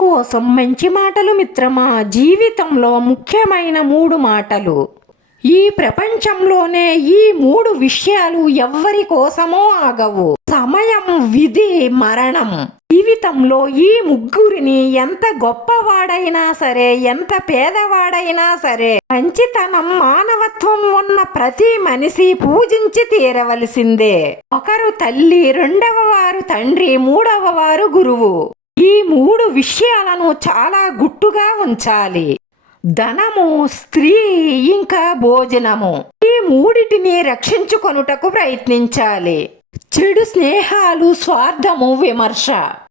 కోసం మంచి మాటలు మిత్రమా? జీవితంలో ముఖ్యమైన మూడు మాటలు. ఈ ప్రపంచంలోనే ఈ మూడు విషయాలు ఎవ్వరి కోసమో ఆగవు. సమయం విధి మరణం. జీవితంలో ఈ ముగ్గురిని ఎంత గొప్పవాడైనా సరే ఎంత పేదవాడైనా సరే మంచితనం మానవత్వం ఉన్న ప్రతి మనిషి పూజించి తీరవలసిందే. ఒకరు తల్లి రెండవ వారు తండ్రి మూడవ వారు గురువు. ఈ మూడు విషయాలను చాలా గుట్టుగా ఉంచాలి. ధనము స్త్రీ ఇంకా భోజనము. ఈ మూడిటిని రక్షించుకొనుటకు ప్రయత్నించాలి. చెడు స్నేహాలు స్వార్థము విమర్శ.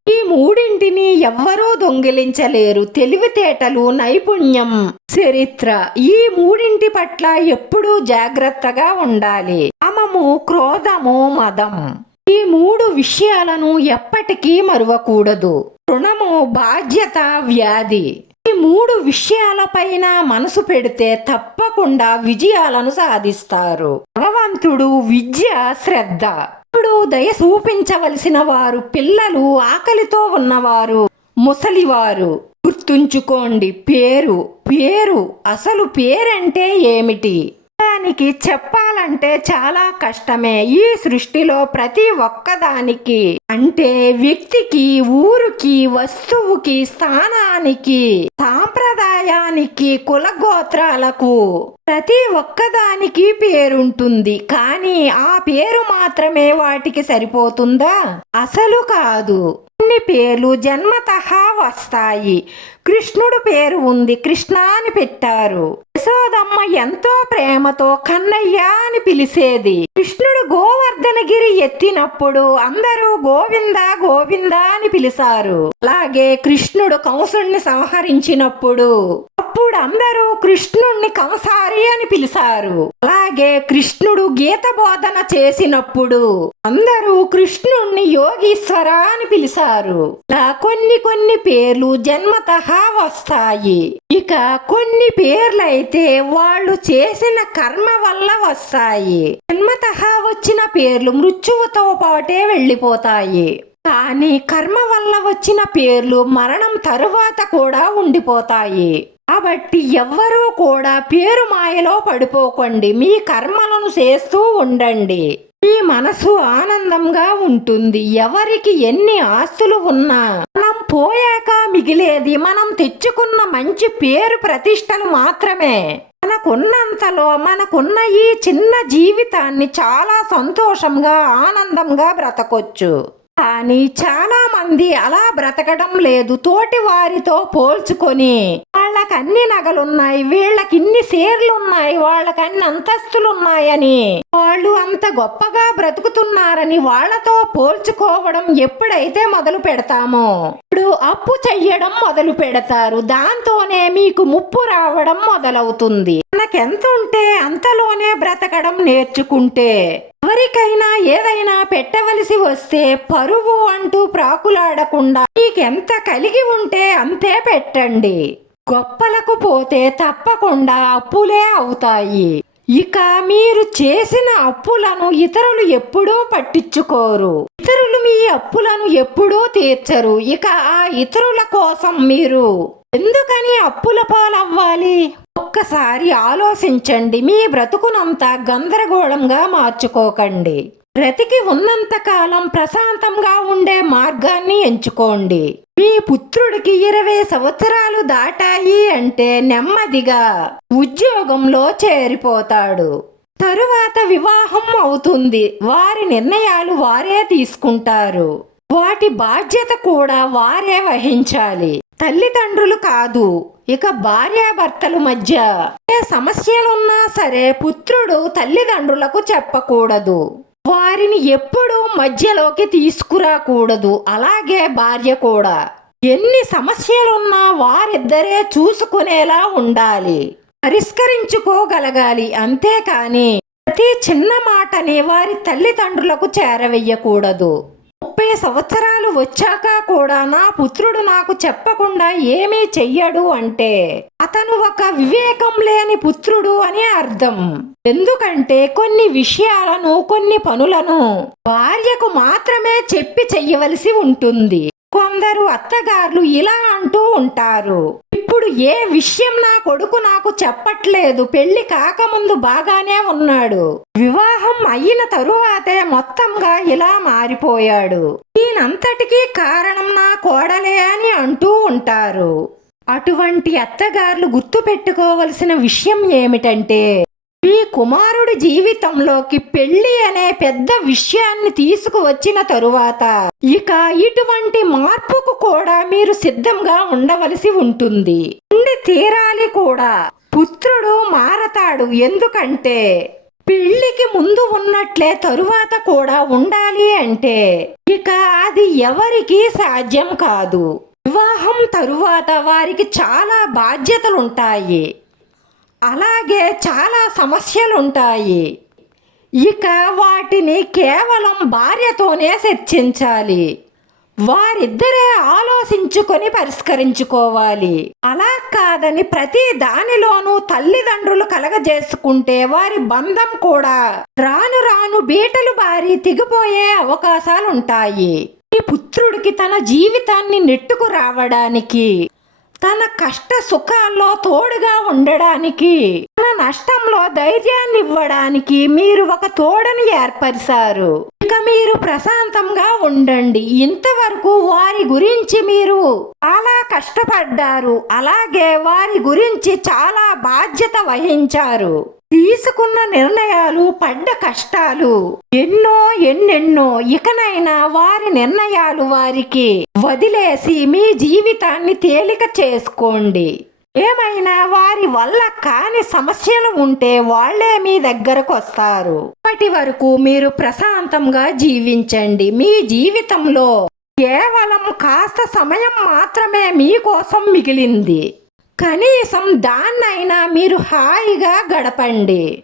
ఈ మూడింటిని ఎవ్వరూ దొంగిలించలేరు. తెలివితేటలు నైపుణ్యం చరిత్ర. ఈ మూడింటి పట్ల ఎప్పుడూ జాగ్రత్తగా ఉండాలి. కామము క్రోధము మదం. ఈ మూడు విషయాలను ఎప్పటికీ మరువకూడదు. రుణము బాధ్యత వ్యాధి ఈ మూడు విషయాలపైన మనసు పెడితే తప్పకుండా విజయాలను సాధిస్తారు. భగవంతుడు విద్య శ్రద్ధ. ఇప్పుడు దయ చూపించవలసిన వారు పిల్లలు ఆకలితో ఉన్నవారు ముసలివారు. గుర్తుంచుకోండి పేరు. పేరు అసలు పేరంటే ఏమిటి? దానికి చెప్పాలంటే చాలా కష్టమే ఈ సృష్టిలో ప్రతి ఒక్కదానికి. అంటే వ్యక్తికి ఊరుకి వస్తువుకి స్థానానికి సాంప్రదాయానికి కులగోత్రాలకు ప్రతి ఒక్కదానికి పేరుంటుంది. కానీ ఆ పేరు మాత్రమే వాటికి సరిపోతుందా? అసలు కాదు. కొన్ని పేర్లు జన్మతహా వస్తాయి. కృష్ణుడు పేరు ఉంది కృష్ణ అని పెట్టారు. యశోదమ్మ ఎంతో ప్రేమతో కన్నయ్య అని పిలిచేది. కృష్ణుడు గోవర్ధనగిరి ఎత్తినప్పుడు అందరూ గోవింద గోవింద అని పిలిచారు. అలాగే కృష్ణుడు కంసుణ్ణి సంహరించినప్పుడు అప్పుడు అందరూ కృష్ణుణ్ణి కంసారి అని పిలిచారు. అలాగే కృష్ణుడు గీత బోధన చేసినప్పుడు అందరూ కృష్ణుణ్ణి యోగీశ్వర అని పిలిచారు. ఇలా కొన్ని కొన్ని పేర్లు జన్మత వస్తాయి. ఇక కొన్ని పేర్లైతే వాళ్ళు చేసిన కర్మ వల్ల వస్తాయి. జన్మత వచ్చిన పేర్లు మృత్యువుతో పాటే వెళ్ళిపోతాయి. కానీ కర్మ వల్ల వచ్చిన పేర్లు మరణం తరువాత కూడా ఉండిపోతాయి. కాబట్టి ఎవ్వరూ కూడా పేరు మాయలో పడిపోకండి. మీ కర్మలను చేస్తూ ఉండండి. మీ మనసు ఆనందంగా ఉంటుంది. ఎవరికి ఎన్ని ఆస్తులు ఉన్నా మనం పోయాక మిగిలేది మనం తెచ్చుకున్న మంచి పేరు ప్రతిష్టలు మాత్రమే. మనకున్నంతలో మనకున్న ఈ చిన్న జీవితాన్ని చాలా సంతోషంగా ఆనందంగా బ్రతకొచ్చు. కానీ చాలా మంది అలా బ్రతకడం లేదు. తోటి వారితో పోల్చుకొని వాళ్ళకి అన్ని నగలున్నాయి వీళ్ళకి ఇన్ని షేర్లు ఉన్నాయి వాళ్ళకి అన్ని అంతస్తులు ఉన్నాయని వాళ్ళు అంత గొప్పగా బ్రతుకుతున్నారని వాళ్ళతో పోల్చుకోవడం ఎప్పుడైతే మొదలు పెడతామో ఇప్పుడు అప్పు చెయ్యడం మొదలు పెడతారు. దాంతోనే మీకు ముప్పు రావడం మొదలవుతుంది. మనకెంత ఉంటే అంతలోనే బ్రతకడం నేర్చుకుంటే ఎవరికైనా ఏదైనా పెట్టవలసి వస్తే పరువు అంటూ ప్రాకులాడకుండా మీకెంత కలిగి ఉంటే అంతే పెట్టండి. గొప్పలకు పోతే తప్పకుండా అప్పులే అవుతాయి. ఇక మీరు చేసిన అప్పులను ఇతరులు ఎప్పుడూ పట్టించుకోరు. అప్పులను ఎప్పుడూ తీర్చరు. ఇక ఆ ఇతరుల కోసం మీరు ఎందుకని అప్పుల పాలవ్వాలి? ఒక్కసారి ఆలోచించండి. మీ బ్రతుకునంతా గందరగోళంగా మార్చుకోకండి. బ్రతికి ఉన్నంత కాలం ప్రశాంతంగా ఉండే మార్గాన్ని ఎంచుకోండి. మీ పుత్రుడికి ఇరవై సంవత్సరాలు దాటాయి అంటే నెమ్మదిగా ఉద్యోగంలో చేరిపోతాడు. తరువాత వివాహం అవుతుంది. వారి నిర్ణయాలు వారే తీసుకుంటారు. వాటి బాధ్యత కూడా వారే వహించాలి. తల్లిదండ్రులు కాదు ఇక భార్యాభర్తల మధ్య ఏ సమస్యలున్నా సరే పుత్రుడు తల్లిదండ్రులకు చెప్పకూడదు. వారిని ఎప్పుడూ మధ్యలోకి తీసుకురాకూడదు. అలాగే భార్య కూడా. ఎన్ని సమస్యలున్నా వారిద్దరే చూసుకునేలా ఉండాలి. పరిష్కరించుకోగలగాలి. అంతేకాని ప్రతి చిన్న మాటని వారి తల్లిదండ్రులకు చేరవేయకూడదు. ముప్పై సంవత్సరాలు వచ్చాక కూడా నా పుత్రుడు నాకు చెప్పకుండా ఏమీ చెయ్యడు అంటే అతను ఒక వివేకం లేని పుత్రుడు అని అర్థం. ఎందుకంటే కొన్ని విషయాలను కొన్ని పనులను భార్యకు మాత్రమే చెప్పి చెయ్యవలసి ఉంటుంది. కొందరు అత్తగారులు ఇలా అంటూ ఉంటారు. ఇప్పుడు ఏ విషయం నా కొడుకు నాకు చెప్పట్లేదు. పెళ్ళి కాకముందు బాగానే ఉన్నాడు. వివాహం అయిన తరువాతే మొత్తంగా ఇలా మారిపోయాడు. దీనంతటికీ కారణం నా కోడలే అని అంటూ ఉంటారు. అటువంటి అత్తగారులు గుర్తుపెట్టుకోవలసిన విషయం ఏమిటంటే మీ కుమారుడి జీవితంలోకి పెళ్ళి అనే పెద్ద విషయాన్ని తీసుకువచ్చిన తరువాత ఇక ఇటువంటి మార్పుకు కూడా మీరు సిద్ధంగా ఉండవలసి ఉంటుంది. ఉండి తీరాలి కూడా. పుత్రుడు మారతాడు ఎందుకంటే పెళ్ళికి ముందు ఉన్నట్లే తరువాత కూడా ఉండాలి అంటే ఇక అది ఎవరికీ సాధ్యం కాదు. వివాహం తరువాత వారికి చాలా బాధ్యతలుంటాయి. అలాగే చాలా సమస్యలు ఉంటాయి ఇక వాటిని కేవలం భార్యతోనే చర్చించాలి. వారిద్దరే ఆలోచించుకొని పరిష్కరించుకోవాలి. అలా కాదని ప్రతి దానిలోనూ తల్లిదండ్రులు కలగజేసుకుంటే వారి బంధం కూడా రాను రాను బీటలు బారి తెగిపోయే అవకాశాలుంటాయి. ఈ పుత్రుడికి తన జీవితాన్ని నెట్టుకు రావడానికి తన కష్ట సుఖాల్లో తోడుగా ఉండడానికి తన నష్టంలో ధైర్యాన్ని ఇవ్వడానికి మీరు ఒక తోడని ఏర్పరిచారు ఇక మీరు ప్రశాంతంగా ఉండండి. ఇంతవరకు వారి గురించి మీరు చాలా కష్టపడ్డారు. అలాగే వారి గురించి చాలా బాధ్యత వహించారు. తీసుకున్న నిర్ణయాలు పడ్డ కష్టాలు ఎన్నో ఎన్నెన్నో ఇకనైనా వారి నిర్ణయాలు వారికి వదిలేసి మీ జీవితాన్ని తేలిక చేసుకోండి. ఏమైనా వారి వల్ల కాని సమస్యలు ఉంటే వాళ్ళే మీ దగ్గరకు వస్తారు. అప్పటి వరకు మీరు ప్రశాంతంగా జీవించండి. మీ జీవితంలో కేవలం కాస్త సమయం మాత్రమే మీకోసం మిగిలింది. కనీసం దాన్నైనా మీరు హాయిగా గడపండి.